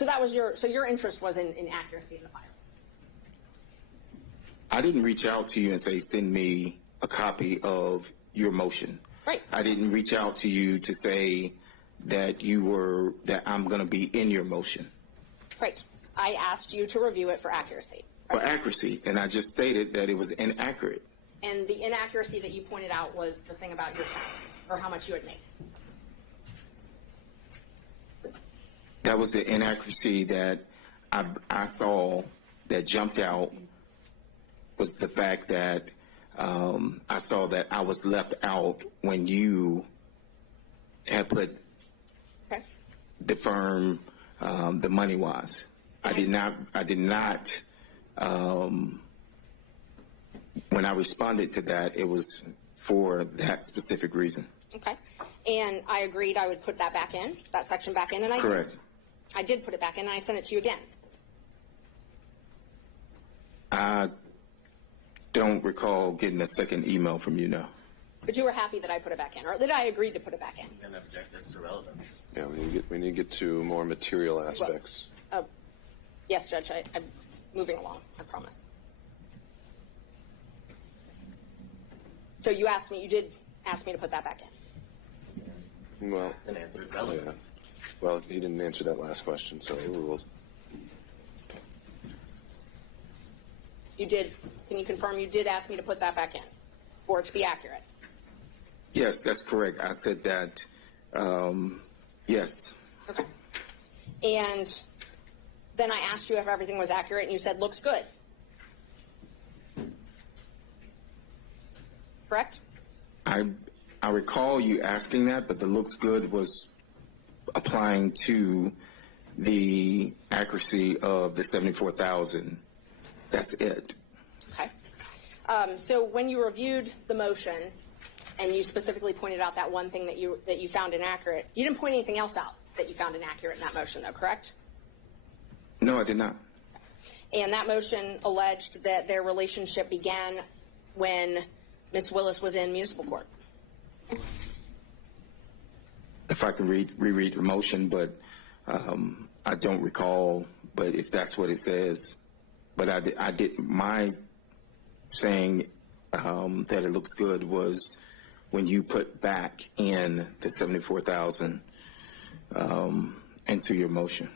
So that was your interest was in accuracy in the filing. I didn't reach out to you and say, send me a copy of your motion. Right. I didn't reach out to you to say that I'm going to be in your motion. Right. I asked you to review it for accuracy. For accuracy, and I just stated that it was inaccurate. And the inaccuracy that you pointed out was the thing about your salary, or how much you had made. That was the inaccuracy that I saw that jumped out, was the fact that I saw that I was left out when you had put the firm, the money was. I did not, when I responded to that, it was for that specific reason. Okay. And I agreed I would put that back in, that section back in, and Correct. I did put it back in, and I sent it to you again. I don't recall getting a second email from you, no. But you were happy that I put it back in, or that I agreed to put it back in. And object as to relevance. Yeah, we need to get to more material aspects. Well, yes, Judge, I'm moving along, I promise. So you did ask me to put that back in. Well, And answered relevance. well, he didn't answer that last question, so we'll. You did, can you confirm you did ask me to put that back in, for it to be accurate? Yes, that's correct. I said that, yes. Okay. And then I asked you if everything was accurate, and you said, looks good. Correct? I recall you asking that, but the looks good was applying to the accuracy of the 74,000. That's it. Okay. So when you reviewed the motion, and you specifically pointed out that one thing that you found inaccurate, you didn't point anything else out that you found inaccurate in that motion, though, correct? No, I did not. And that motion alleged that their relationship began when Ms. Willis was in municipal court. If I can reread the motion, but I don't recall, but if that's what it says. But I did my saying that it looks good was when you put back in the 74,000 into your motion.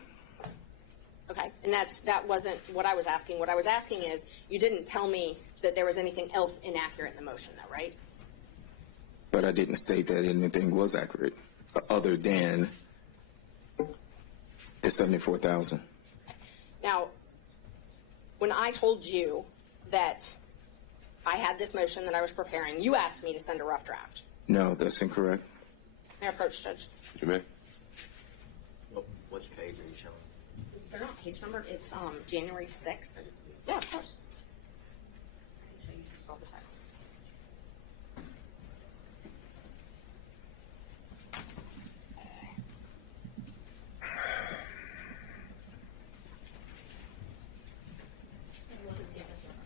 Okay, and that wasn't what I was asking. What I was asking is, you didn't tell me that there was anything else inaccurate in the motion, though, right? But I didn't state that anything was accurate, other than the 74,000. Now, when I told you that I had this motion that I was preparing, you asked me to send a rough draft. No, that's incorrect. May I approach, Judge? You may. Which page are you showing? They're not page numbered. It's January 6th. Yeah, of course. I can show you just all the text. Look and see if this works.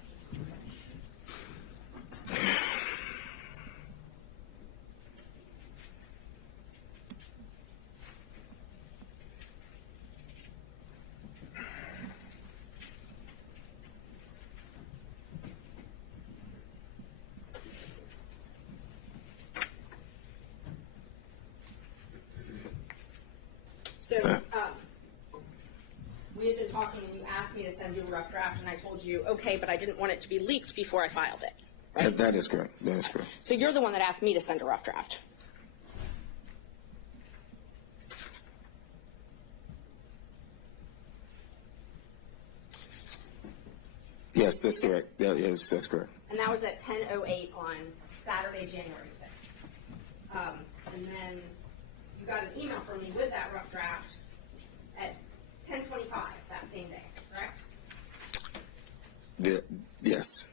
So we had been talking, and you asked me to send you a rough draft, and I told you, okay, but I didn't want it to be leaked before I filed it. Right? That is correct. That is correct. So you're the one that asked me to send a rough draft. Yes, that's correct. Yes, that's correct. And that was at 10:08 on Saturday, January 6th. And then you got an email from me with that rough draft at 10:25 that same day, correct? Yes.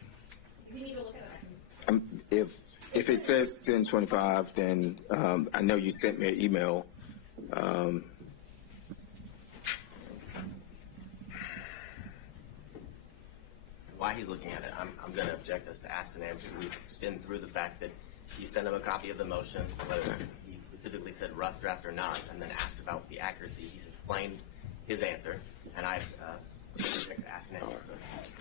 We need to look at it. If it says 10:25, then I know you sent me an email. Why he's looking at it, I'm going to object as to ask and answer. We've been through the fact that he sent him a copy of the motion, whether he specifically said rough draft or not, and then asked about the accuracy. He's explained his answer, and I object to ask an answer. So.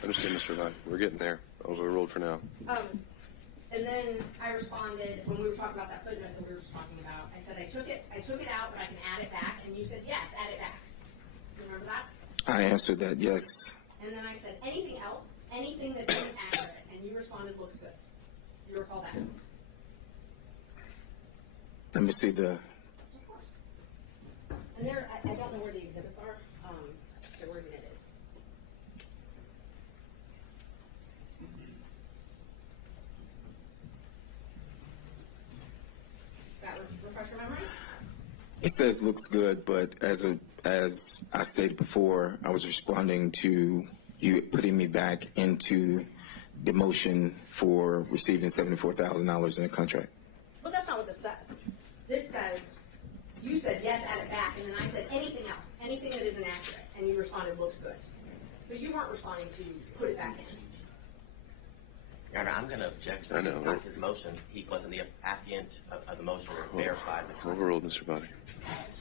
Understood, Mr. Vaughn. We're getting there. Overruled for now. And then I responded when we were talking about that footnote that we were just talking about. I said I took it out, but I can add it back. And you said yes, add it back. Remember that? I answered that yes. And then I said anything else, anything that isn't accurate, and you responded looks good. You recall that? Let me see the. Of course. And there, I don't know where the exhibits are. They were admitted. That refresh your memory? It says looks good, but as I stated before, I was responding to you putting me back into the motion for receiving $74,000 in a contract. Well, that's not what this says. This says, you said yes, add it back, and then I said anything else, anything that isn't accurate, and you responded looks good. So you weren't responding to put it back in. Your Honor, I'm going to object. This is not his motion. He wasn't the affiant of the motion or verified the contract. Overruled, Mr. Body.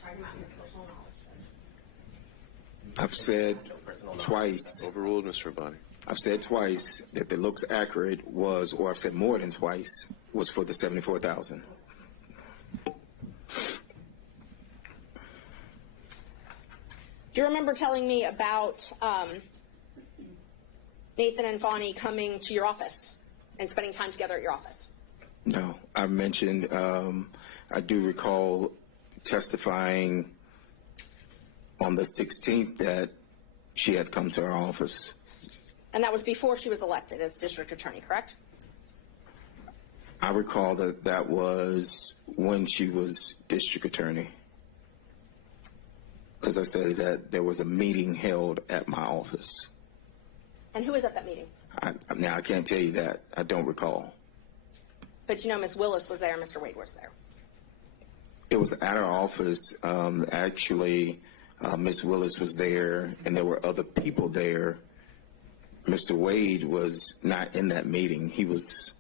Talking about his personal knowledge. I've said twice. Overruled, Mr. Body. I've said twice that the looks accurate was, or I've said more than twice, was for the $74,000. Do you remember telling me about Nathan and Fani coming to your office and spending time together at your office? No, I mentioned, I do recall testifying on the 16th that she had come to our office. And that was before she was elected as district attorney, correct? I recall that that was when she was district attorney. Because I said that there was a meeting held at my office. And who was at that meeting? Now, I can't tell you that. I don't recall. But you know Ms. Willis was there and Mr. Wade was there. It was at our office. Actually, Ms. Willis was there, and there were other people there. Mr. Wade was not in that meeting. He was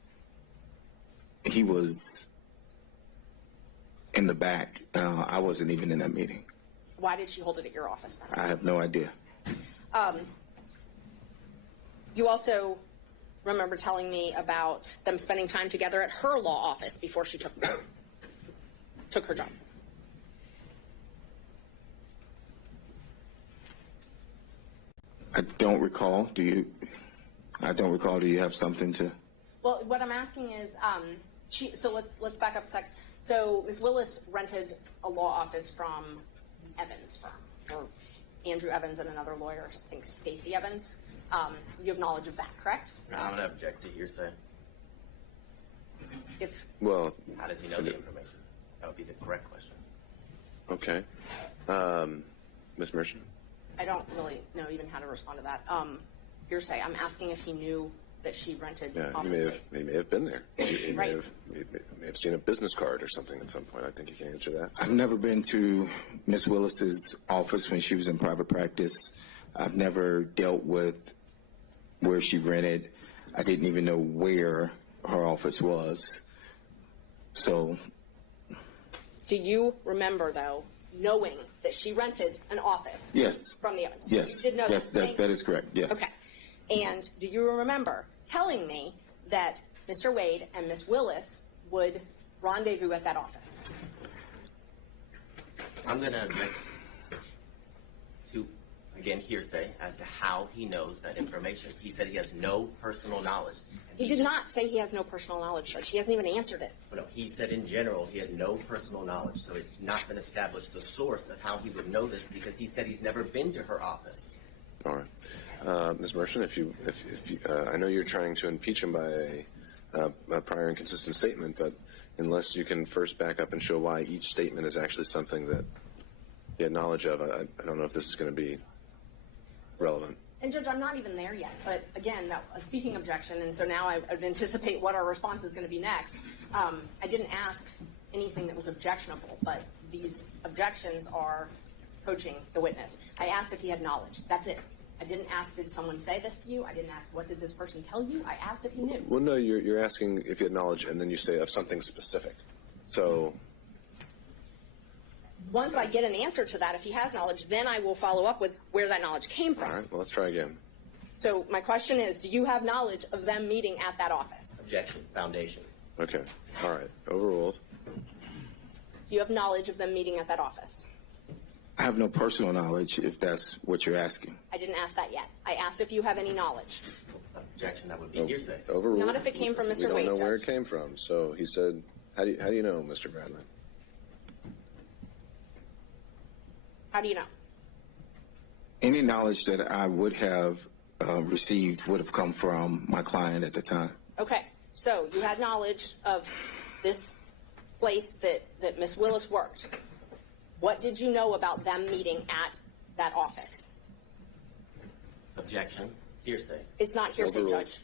in the back. I wasn't even in that meeting. Why did she hold it at your office then? I have no idea. You also remember telling me about them spending time together at her law office before she took her job. I don't recall. Do you? I don't recall. Do you have something to? Well, what I'm asking is, let's back up a sec. So Ms. Willis rented a law office from Evans' firm, or Andrew Evans and another lawyer, I think Stacy Evans. You have knowledge of that, correct? No, I'm going to object to hearsay. Well, How does he know the information? That would be the correct question. okay. Ms. Merchant? I don't really know even how to respond to that. Hearsay. I'm asking if he knew that she rented Yeah, offices. he may have been there. He Right. may have seen a business card or something at some point. I think you can answer that. I've never been to Ms. Willis's office when she was in private practice. I've never dealt with where she rented. I didn't even know where her office was. So, Do you remember, though, knowing that she rented an office yes. from the Evans? Yes. You did know Yes, that? that is correct. Yes. Okay. And do you remember telling me that Mr. Wade and Ms. Willis would rendezvous at that office? I'm going to object to, again, hearsay as to how he knows that information. He said he has no personal knowledge. And He did not say he has no personal knowledge, Judge. He hasn't even answered it. No, he said in general he had no personal knowledge, so it's not been established the source of how he would know this because he said he's never been to her office. All right. Ms. Merchant, if you, I know you're trying to impeach him by a prior inconsistent statement, but unless you can first back up and show why each statement is actually something that you had knowledge of, I don't know if this is going to be relevant. And Judge, I'm not even there yet, but again, a speaking objection, and so now I would anticipate what our response is going to be next. I didn't ask anything that was objectionable, but these objections are approaching the witness. I asked if he had knowledge. That's it. I didn't ask, did someone say this to you? I didn't ask, what did this person tell you? I asked if you knew. Well, no, you're asking if you had knowledge, and then you say of something specific. So once I get an answer to that, if he has knowledge, then I will follow up with where that knowledge came from. All right, well, let's try again. So my question is, do you have knowledge of them meeting at that office? Objection. Foundation. Okay, all right, overruled. Do you have knowledge of them meeting at that office? I have no personal knowledge, if that's what you're asking. I didn't ask that yet. I asked if you have any knowledge. Objection. That would be hearsay. Overruled. Not if it came from Mr. We Wade, don't know where it Judge. came from, so he said, how do you know, Mr. Bradley? How do you know? Any knowledge that I would have received would have come from my client at the time. Okay, so you had knowledge of this place that Ms. Willis worked. What did you know about them meeting at that office? Objection. Hearsay. It's not hearsay, Overruled. Judge.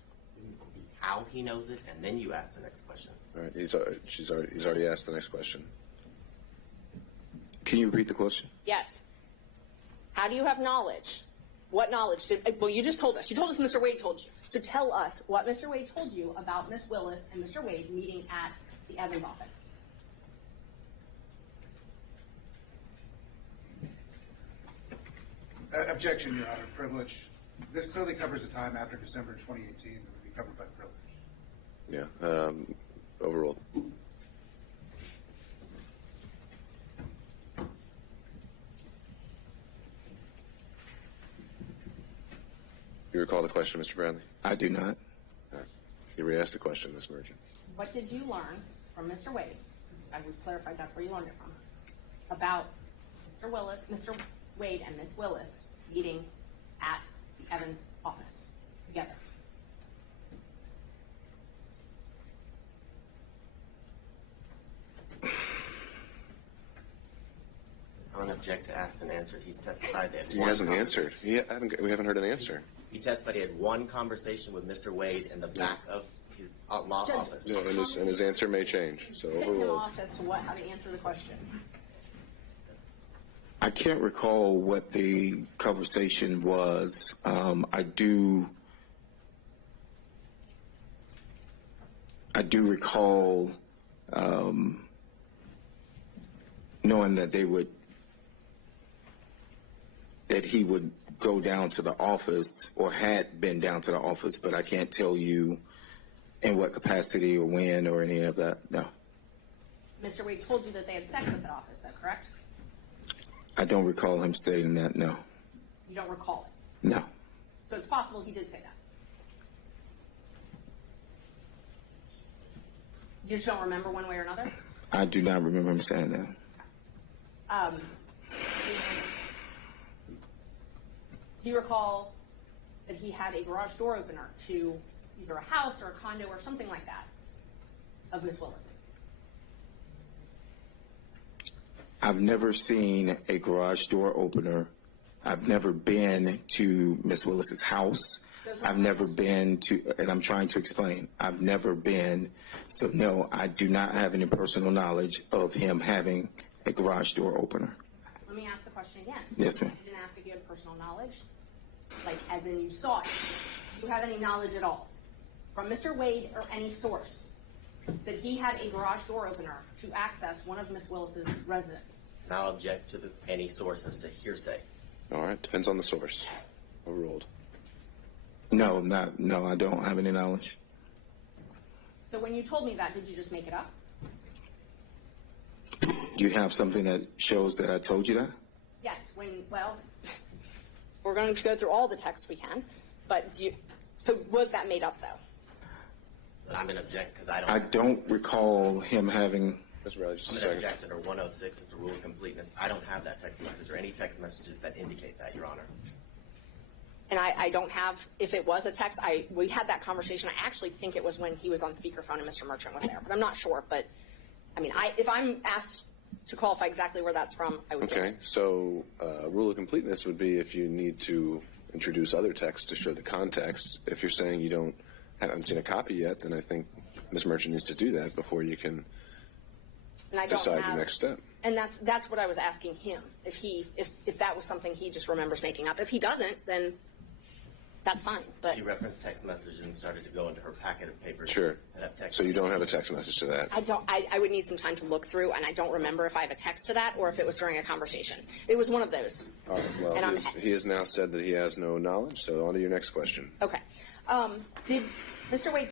How he knows it, and then you ask the next question. All right, he's already asked the next question. Can you repeat the question? Yes. How do you have knowledge? What knowledge did, well, you just told us. You told us Mr. Wade told you. So tell us what Mr. Wade told you about Ms. Willis and Mr. Wade meeting at the Evans office. Objection, Your Honor. Privilege. This clearly covers the time after December 2018 that would be covered by privilege. Yeah, overruled. You recall the question, Mr. Bradley? I do not. All right. You re-asked the question, Ms. Merchant. What did you learn from Mr. Wade? I would clarify that's where you learned it from. About Mr. Wade and Ms. Willis meeting at the Evans office together. I'm going to object to asked and answered. He's testified that He hasn't answered. We haven't heard an answer. He testified he had one conversation with Mr. Wade in the back of his law Judge, office. Yeah, and his answer may change, so Tick him overruled. off as to how to answer the question. I can't recall what the conversation was. I do recall knowing that that he would go down to the office or had been down to the office, but I can't tell you in what capacity or when or any of that. No. Mr. Wade told you that they had sex at that office, is that correct? I don't recall him stating that, no. You don't recall it. No. So it's possible he did say that. You just don't remember one way or another? I do not remember him saying that. Do you recall that he had a garage door opener to either a house or a condo or something like that of Miss Willis's? I've never seen a garage door opener. I've never been to Miss Willis's house. I've never been to, and I'm trying to explain, I've never been, so no, I do not have any personal knowledge of him having a garage door opener. Let me ask the question again. Yes, ma'am. You didn't ask if you had personal knowledge, like as in you saw it. Do you have any knowledge at all from Mr. Wade or any source that he had a garage door opener to access one of Miss Willis's residence? And I'll object to any source as to hearsay. All right, depends on the source. Overruled. No, I don't have any knowledge. So when you told me that, did you just make it up? Do you have something that shows that I told you that? Yes, we're going to go through all the texts we can, but so was that made up though? But I'm going to object because I I don't recall him having, Mr. Bradley, just I'm a going to second. object under 106 as the rule of completeness. I don't have that text message or any text messages that indicate that, Your Honor. And I don't have, if it was a text, we had that conversation. I actually think it was when he was on speakerphone and Mr. Merchant was there, but I'm not sure. But I mean, if I'm asked to qualify exactly where that's from, I would. Okay, so rule of completeness would be if you need to introduce other text to show the context. If you're saying you haven't seen a copy yet, then I think Ms. Merchant needs to do that before you can And I don't decide have, the next step. And that's what I was asking him. If that was something he just remembers making up. If he doesn't, then that's fine, but She referenced text messages and started to go into her packet of papers. Sure. And have text So you don't have a text message to that? I would need some time to look through, and I don't remember if I have a text to that or if it was during a conversation. It was one of those. All right, well, And he has now said that he has no knowledge, so on to your next question. Okay. Did Mr. Wade